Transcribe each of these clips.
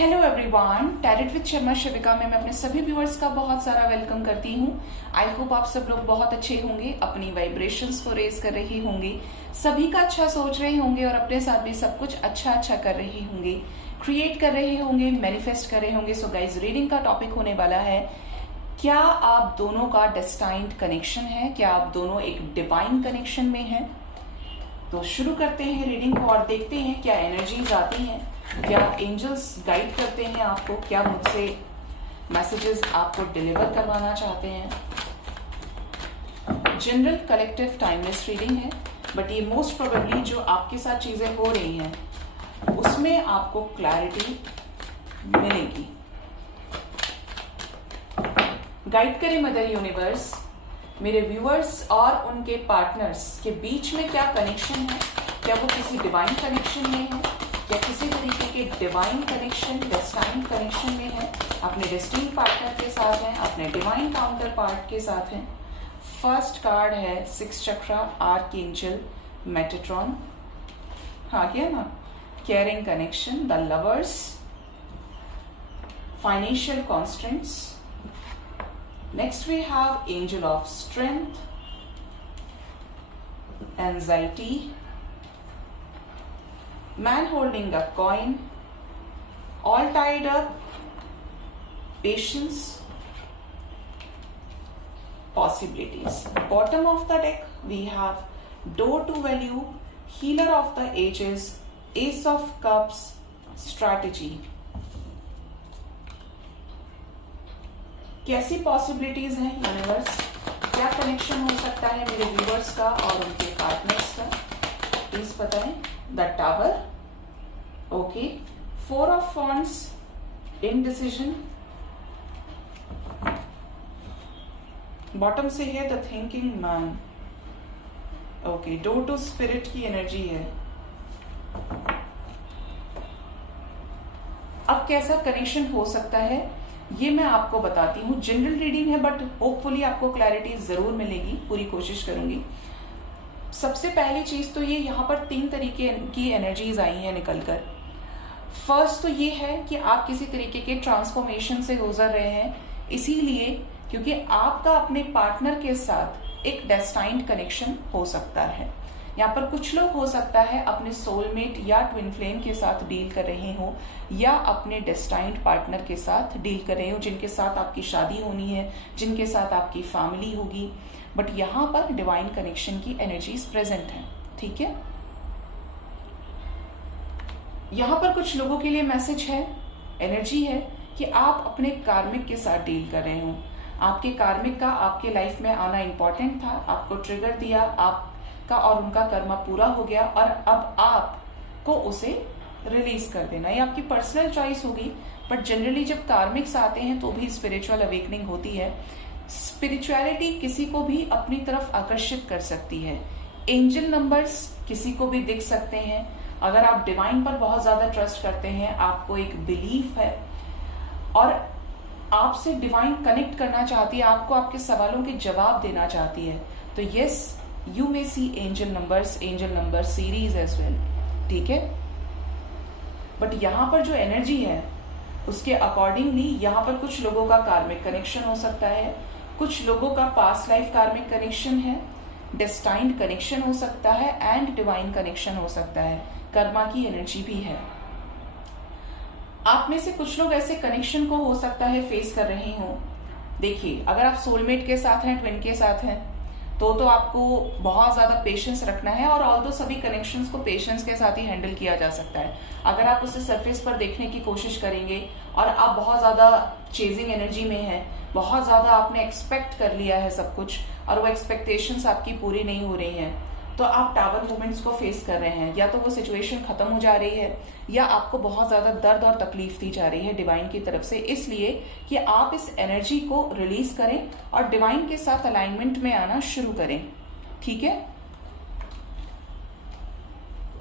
Hello everyone, talent with Sharma Shivika में मैं अपने सभी व्यूअर्स का बहुत सारा वेलकम करती हूँ। आई होप आप सब लोग बहुत अच्छे होंगे, अपनी वाइब्रेशंस को रेज कर रहे होंगे, सभी का अच्छा सोच रहे होंगे और अपने साथ भी सब कुछ अच्छा कर रहे होंगे, क्रिएट कर रहे होंगे, मैनिफेस्ट कर रहे होंगे। सो गाइज, रीडिंग का टॉपिक होने वाला है, क्या आप दोनों का डेस्टाइन्ड कनेक्शन है, क्या आप दोनों एक डिवाइन कनेक्शन में हैं। तो शुरू करते हैं रीडिंग को और देखते हैं क्या एनर्जीज आती हैं, क्या एंजल्स गाइड करते हैं आपको, क्या मुझसे मैसेजेस आपको डिलीवर करवाना चाहते हैं। जनरल कलेक्टिव टाइमलेस रीडिंग है, बट ये मोस्ट प्रोबेबली जो आपके साथ चीजें हो रही हैं उसमें आपको क्लैरिटी मिलेगी। गाइड करे मदर यूनिवर्स, मेरे व्यूअर्स और उनके पार्टनर्स के बीच में क्या कनेक्शन है, क्या वो किसी डिवाइन कनेक्शन में है, क्या किसी तरीके के डिवाइन कनेक्शन, डेस्टाइन कनेक्शन में है, अपने डेस्टिनी पार्टनर के साथ हैं, अपने डिवाइन काउंटर पार्ट के साथ हैं। फर्स्ट कार्ड है सिक्स चक्रा, आर्कएंजल मेटाट्रॉन। हाँ क्या ना, caring connection, the lovers, financial constants. Next we have angel of strength, anxiety, man holding a coin, all tied up, patience, possibilities. Bottom of the deck we have door to value, healer of the ages, ace of cups, strategy. कैसी possibilities हैं universe, क्या connection हो सकता है मेरे viewers का और उनके पार्टनर्स का, प्लीज बताएं। The tower, okay, four of wands, indecision. Bottom से है the thinking man, okay, door to spirit की एनर्जी है। अब कैसा कनेक्शन हो सकता है ये मैं आपको बताती हूँ। जनरल रीडिंग है, बट होपफुली आपको क्लैरिटी जरूर मिलेगी, पूरी कोशिश करूंगी। सबसे पहली चीज तो ये, यहाँ पर तीन तरीके की एनर्जीज आई हैं निकलकर। फर्स्ट तो ये है कि आप किसी तरीके के ट्रांसफॉर्मेशन से गुजर रहे हैं, इसीलिए क्योंकि आपका अपने पार्टनर के साथ एक डेस्टाइन्ड कनेक्शन हो सकता है। यहाँ पर कुछ लोग हो सकता है अपने सोलमेट या ट्विन फ्लेम के साथ डील कर रहे हो, या अपने डेस्टाइन्ड पार्टनर के साथ डील कर रहे हो, जिनके साथ आपकी शादी होनी है, जिनके साथ आपकी फैमिली होगी। बट यहाँ पर डिवाइन कनेक्शन की एनर्जीज प्रेजेंट है, ठीक है। यहाँ पर कुछ लोगों के लिए मैसेज है, एनर्जी है कि आप अपने कार्मिक के साथ डील कर रहे हो। आपके कार्मिक का आपके लाइफ में आना इंपॉर्टेंट था, आपको ट्रिगर दिया, आप का और उनका कर्मा पूरा हो गया और अब आपको उसे रिलीज कर देना। ये आपकी पर्सनल चॉइस होगी, बट जनरली जब कार्मिक्स आते हैं तो भी स्पिरिचुअल अवेकनिंग होती है। स्पिरिचुअलिटी किसी को भी अपनी तरफ आकर्षित कर सकती है। एंजल नंबर्स किसी को भी दिख सकते हैं। अगर आप डिवाइन पर बहुत ज्यादा ट्रस्ट करते हैं, आपको एक बिलीफ है और आपसे डिवाइन कनेक्ट करना चाहती है, आपको आपके सवालों के जवाब देना चाहती है, तो yes, you may see angel number series as well, ठीक है। बट यहाँ पर जो एनर्जी है उसके अकॉर्डिंगली यहाँ पर कुछ लोगों का कार्मिक कनेक्शन हो सकता है, कुछ लोगों का पास्ट लाइफ कार्मिक कनेक्शन है, डेस्टाइन्ड कनेक्शन हो सकता है एंड डिवाइन कनेक्शन हो सकता है, कर्मा की एनर्जी भी है। आप में से कुछ लोग ऐसे कनेक्शन को हो सकता है फेस कर रहे हो। देखिए, अगर आप सोलमेट के साथ हैं, ट्विन के साथ हैं, तो आपको बहुत ज्यादा पेशेंस रखना है और ऑल्दो सभी कनेक्शंस को पेशेंस के साथ ही हैंडल किया जा सकता है। अगर आप उसे सरफेस पर देखने की कोशिश करेंगे और आप बहुत ज्यादा चेजिंग एनर्जी में हैं, बहुत ज्यादा आपने एक्सपेक्ट कर लिया है सब कुछ और वो एक्सपेक्टेशंस आपकी पूरी नहीं हो रही हैं, तो आप टावर मूवमेंट्स को फेस कर रहे हैं। या तो वो सिचुएशन खत्म हो जा रही है या आपको बहुत ज्यादा दर्द और तकलीफ दी जा रही है डिवाइन की तरफ से, इसलिए कि आप इस एनर्जी को रिलीज करें और डिवाइन के साथ अलाइनमेंट में आना शुरू करें, ठीक है।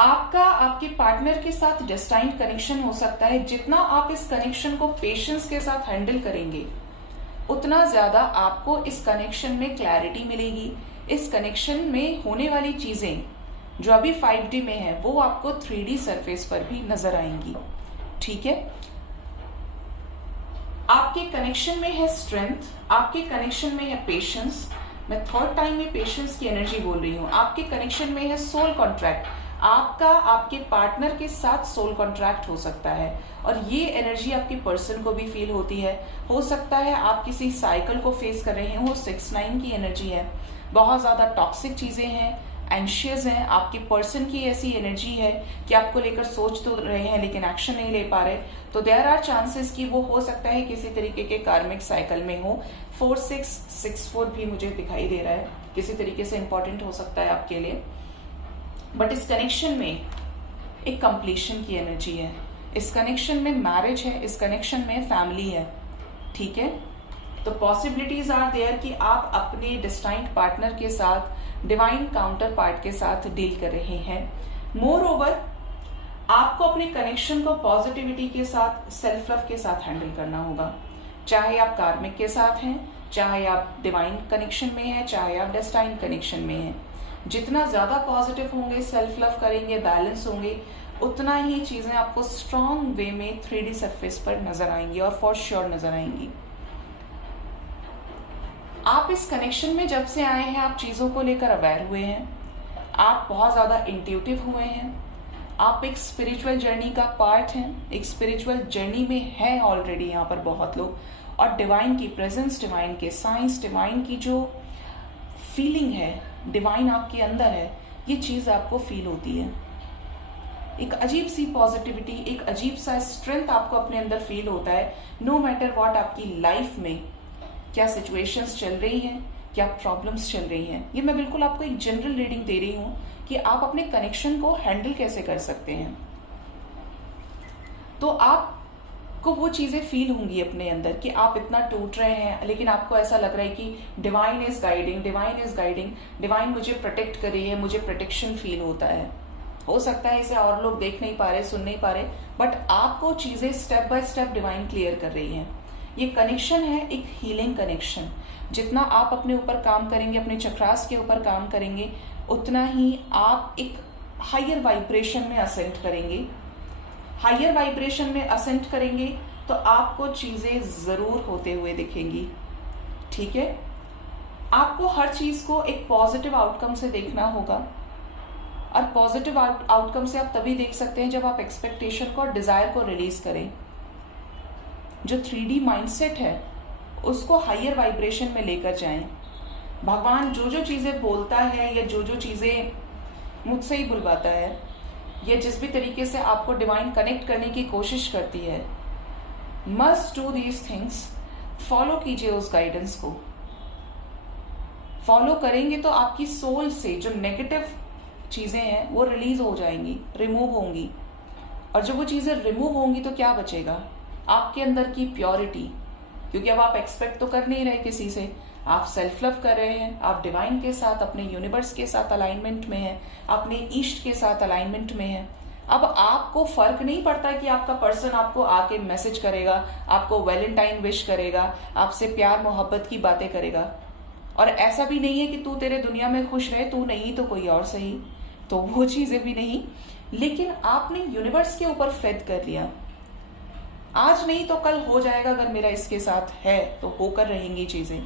आपका आपके पार्टनर के साथ डेस्टाइन्ड कनेक्शन हो सकता है। जितना आप इस कनेक्शन को पेशेंस के साथ हैंडल करेंगे, उतना ज्यादा आपको इस कनेक्शन में क्लैरिटी मिलेगी। इस कनेक्शन में होने वाली चीजें जो अभी 5D में है वो आपको 3D सरफेस पर भी नजर आएंगी, ठीक है। आपके कनेक्शन में है स्ट्रेंथ, आपके कनेक्शन में है पेशेंस। मैं थर्ड टाइम में पेशेंस की एनर्जी बोल रही हूँ। आपके कनेक्शन में है सोल कॉन्ट्रैक्ट, आपका आपके पार्टनर के साथ सोल कॉन्ट्रैक्ट हो सकता है और ये एनर्जी आपके पर्सन को भी फील होती है। हो सकता है आप किसी साइकिल को फेस कर रहे हो, 6-9 की एनर्जी है, बहुत ज्यादा टॉक्सिक चीजें हैं, एंशियस हैं, आपके पर्सन की ऐसी एनर्जी है कि आपको लेकर सोच तो रहे हैं लेकिन एक्शन नहीं ले पा रहे। तो देयर आर चांसेस कि वो हो सकता है किसी तरीके के कार्मिक साइकिल में हो। 4-6-6-4 भी मुझे दिखाई दे रहा है, किसी तरीके से इंपॉर्टेंट हो सकता है आपके लिए। बट इस कनेक्शन में एक कंप्लीशन की एनर्जी है, इस कनेक्शन में मैरिज है, इस कनेक्शन में फैमिली है। ठीक है, तो पॉसिबिलिटीज आर देयर कि आप अपने डिस्टाइंट पार्टनर के साथ, डिवाइन काउंटर पार्ट के साथ डील कर रहे हैं। मोर ओवर आपको अपने कनेक्शन को पॉजिटिविटी के साथ, सेल्फ लव के साथ हैंडल करना होगा। चाहे आप कार्मिक के साथ हैं, चाहे आप डिवाइन कनेक्शन में हैं, चाहे आप डेस्टाइन कनेक्शन में हैं। जितना ज्यादा पॉजिटिव होंगे, सेल्फ लव करेंगे, बैलेंस होंगे, उतना ही चीजें आपको स्ट्रॉन्ग वे में 3D सरफेस पर नजर आएंगी और फॉर श्योर नजर आएंगी। आप इस कनेक्शन में जब से आए हैं, आप चीजों को लेकर अवेयर हुए हैं, आप बहुत ज्यादा इंट्यूटिव हुए हैं, आप एक स्पिरिचुअल जर्नी का पार्ट हैं, एक स्पिरिचुअल जर्नी में है ऑलरेडी यहाँ पर बहुत लोग। और डिवाइन की प्रेजेंस, डिवाइन के साइंस, डिवाइन की जो फीलिंग है, डिवाइन आपके अंदर है, ये चीज आपको फील होती है। एक अजीब सी पॉजिटिविटी, एक अजीब सा स्ट्रेंथ आपको अपने अंदर फील होता है। नो मैटर व्हाट आपकी लाइफ में क्या सिचुएशंस चल रही हैं, क्या प्रॉब्लम्स चल रही हैं। ये मैं बिल्कुल आपको एक जनरल रीडिंग दे रही हूं कि आप अपने कनेक्शन को हैंडल कैसे कर सकते हैं। तो आपको वो चीजें फील होंगी अपने अंदर कि आप इतना टूट रहे हैं, लेकिन आपको ऐसा लग रहा है कि divine is guiding, divine is guiding, divine मुझे प्रोटेक्ट कर रही है, मुझे प्रोटेक्शन फील होता है। हो सकता है इसे और लोग देख नहीं पा रहे, सुन नहीं पा रहे, बट आपको चीजें step by step divine clear कर रही है। ये कनेक्शन है एक हीलिंग कनेक्शन। जितना आप अपने ऊपर काम करेंगे, अपने चक्रास के ऊपर काम करेंगे, उतना ही आप एक हायर वाइब्रेशन में असेंट करेंगे। हायर वाइब्रेशन में असेंट करेंगे तो आपको चीजें जरूर होते हुए दिखेंगी। ठीक है, आपको हर चीज को एक पॉजिटिव आउटकम से देखना होगा और पॉजिटिव आउटकम से आप तभी देख सकते हैं जब आप एक्सपेक्टेशन को और डिजायर को रिलीज करें। जो 3D माइंडसेट है उसको हायर वाइब्रेशन में लेकर जाएं। भगवान जो जो चीजें बोलता है या जो जो चीजें मुझसे ही बुलवाता है या जिस भी तरीके से आपको डिवाइन कनेक्ट करने की कोशिश करती है, must do these things, follow कीजिए उस गाइडेंस को। फॉलो करेंगे तो आपकी सोल से जो नेगेटिव चीजें हैं वो रिलीज हो जाएंगी, रिमूव होंगी। और जब वो चीजें रिमूव होंगी तो क्या बचेगा? आपके अंदर की प्योरिटी, क्योंकि अब आप एक्सपेक्ट तो कर नहीं रहे किसी से, आप सेल्फ लव कर रहे हैं, आप डिवाइन के साथ, अपने यूनिवर्स के साथ अलाइनमेंट में हैं, अपने ईस्ट के साथ अलाइनमेंट में हैं। अब आपको फर्क नहीं पड़ता कि आपका पर्सन आपको आके मैसेज करेगा, आपको वैलेंटाइन विश करेगा, आपसे प्यार मोहब्बत की बातें करेगा। और ऐसा भी नहीं है कि तू तेरे दुनिया में खुश रहे, तू नहीं तो कोई और सही, तो वो चीजें भी नहीं। लेकिन आपने यूनिवर्स के ऊपर फेथ कर लिया, आज नहीं तो कल हो जाएगा, अगर मेरा इसके साथ है तो होकर रहेंगी चीजें।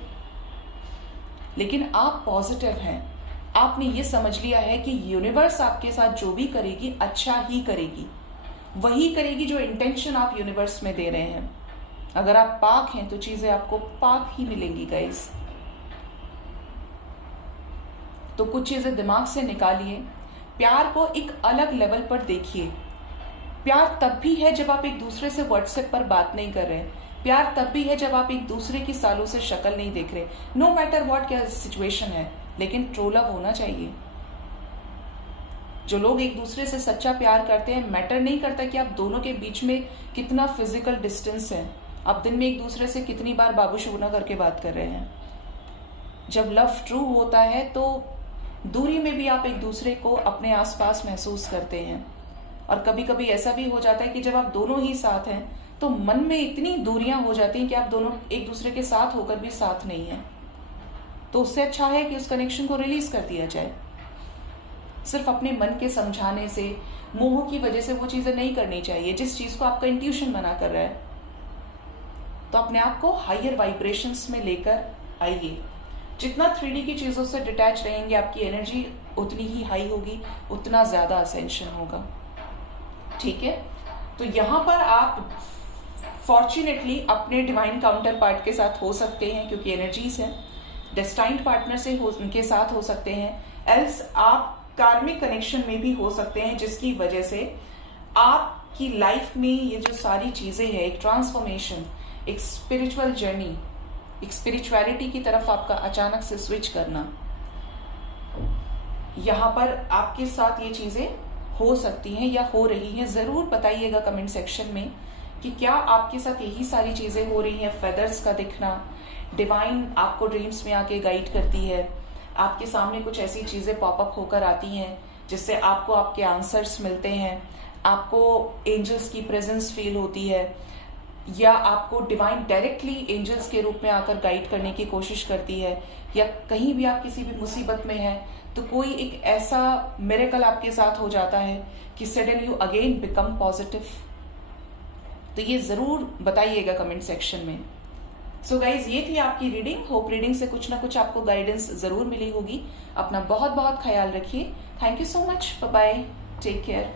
लेकिन आप पॉजिटिव हैं, आपने ये समझ लिया है कि यूनिवर्स आपके साथ जो भी करेगी अच्छा ही करेगी, वही करेगी जो इंटेंशन आप यूनिवर्स में दे रहे हैं। अगर आप पाक हैं तो चीजें आपको पाक ही मिलेंगी गाइस। तो कुछ चीजें दिमाग से निकालिए, प्यार को एक अलग लेवल पर देखिए। प्यार तब भी है जब आप एक दूसरे से व्हाट्सएप पर बात नहीं कर रहे, प्यार तब भी है जब आप एक दूसरे की सालों से शक्ल नहीं देख रहे। नो मैटर व्हाट क्या सिचुएशन है, लेकिन ट्रू लव होना चाहिए। जो लोग एक दूसरे से सच्चा प्यार करते हैं, मैटर नहीं करता कि आप दोनों के बीच में कितना फिजिकल डिस्टेंस है, आप दिन में एक दूसरे से कितनी बार बाबू शुगना करके बात कर रहे हैं। जब लव ट्रू होता है तो दूरी में भी आप एक दूसरे को अपने आसपास महसूस करते हैं। और कभी कभी ऐसा भी हो जाता है कि जब आप दोनों ही साथ हैं तो मन में इतनी दूरियां हो जाती हैं कि आप दोनों एक दूसरे के साथ होकर भी साथ नहीं हैं। तो उससे अच्छा है कि उस कनेक्शन को रिलीज कर दिया जाए। सिर्फ अपने मन के समझाने से, मोह की वजह से वो चीजें नहीं करनी चाहिए जिस चीज को आपका इंट्यूशन मना कर रहा है। तो अपने आप को हायर वाइब्रेशंस में लेकर आइए। जितना 3D की चीजों से डिटैच रहेंगे, आपकी एनर्जी उतनी ही हाई होगी, उतना ज्यादा असेंशन होगा। ठीक है, तो यहां पर आप फॉर्चुनेटली अपने डिवाइन काउंटर पार्ट के साथ हो सकते हैं, क्योंकि एनर्जीज हैं। डेस्टाइन्ड पार्टनर से उनके साथ हो सकते हैं, एल्स आप कार्मिक कनेक्शन में भी हो सकते हैं, जिसकी वजह से आपकी लाइफ में ये जो सारी चीजें हैं, एक ट्रांसफॉर्मेशन, एक स्पिरिचुअल जर्नी, एक स्पिरिचुअलिटी की तरफ आपका अचानक से स्विच करना, यहां पर आपके साथ ये चीजें हो सकती हैं या हो रही हैं। जरूर बताइएगा कमेंट सेक्शन में कि क्या आपके साथ यही सारी चीजें हो रही हैं। फेदर्स का दिखना, डिवाइन आपको ड्रीम्स में आके गाइड करती है, आपके सामने कुछ ऐसी चीजें पॉपअप होकर आती हैं जिससे आपको आपके आंसर्स मिलते हैं, आपको एंजल्स की प्रेजेंस फील होती है, या आपको डिवाइन डायरेक्टली एंजल्स के रूप में आकर गाइड करने की कोशिश करती है, या कहीं भी आप किसी भी मुसीबत में हैं तो कोई एक ऐसा मिरेकल आपके साथ हो जाता है कि sudden you again become positive. तो ये जरूर बताइएगा कमेंट सेक्शन में। सो गाइज, ये थी आपकी रीडिंग। होप रीडिंग से कुछ ना कुछ आपको गाइडेंस जरूर मिली होगी। अपना बहुत बहुत ख्याल रखिए। Thank you so much. Bye bye, take care.